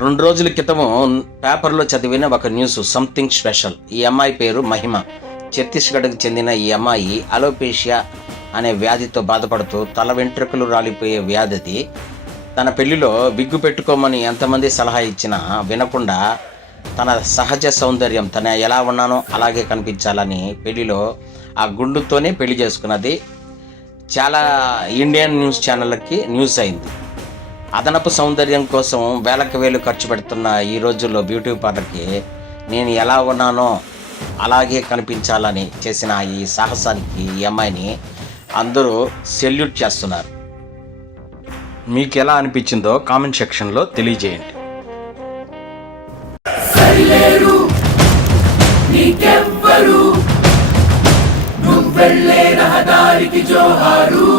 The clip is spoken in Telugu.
2 రోజుల క్రితము పేపర్లో చదివిన ఒక న్యూస్ సంథింగ్ స్పెషల్. ఈ అమ్మాయి పేరు మహిమ. ఛత్తీస్గఢ్కి చెందిన ఈ అమ్మాయి అలోపేషియా అనే వ్యాధితో బాధపడుతూ తల వెంట్రుకలు రాలిపోయే వ్యాధిది. తన పెళ్లిలో విగ్గు పెట్టుకోమని ఎంతమంది సలహా ఇచ్చినా వినకుండా తన సహజ సౌందర్యం, తన ఎలా ఉన్నానో అలాగే కనిపించాలని పెళ్లిలో ఆ గుండుతోనే పెళ్లి చేసుకున్నది. చాలా ఇండియన్ న్యూస్ ఛానళ్ళకి న్యూస్ అయింది. అదనపు సౌందర్యం కోసం వేలకు వేలు ఖర్చు పెడుతున్న ఈ రోజుల్లో బ్యూటీ పార్లర్కి నేను ఎలా ఉన్నానో అలాగే కనిపించాలని చేసిన ఈ సాహసానికి ఈ అమ్మాయిని అందరూ సెల్యూట్ చేస్తున్నారు. మీకు ఎలా అనిపించిందో కామెంట్ సెక్షన్లో తెలియజేయండి. నువ్వెళ్ళే రహదారికి జోహారు.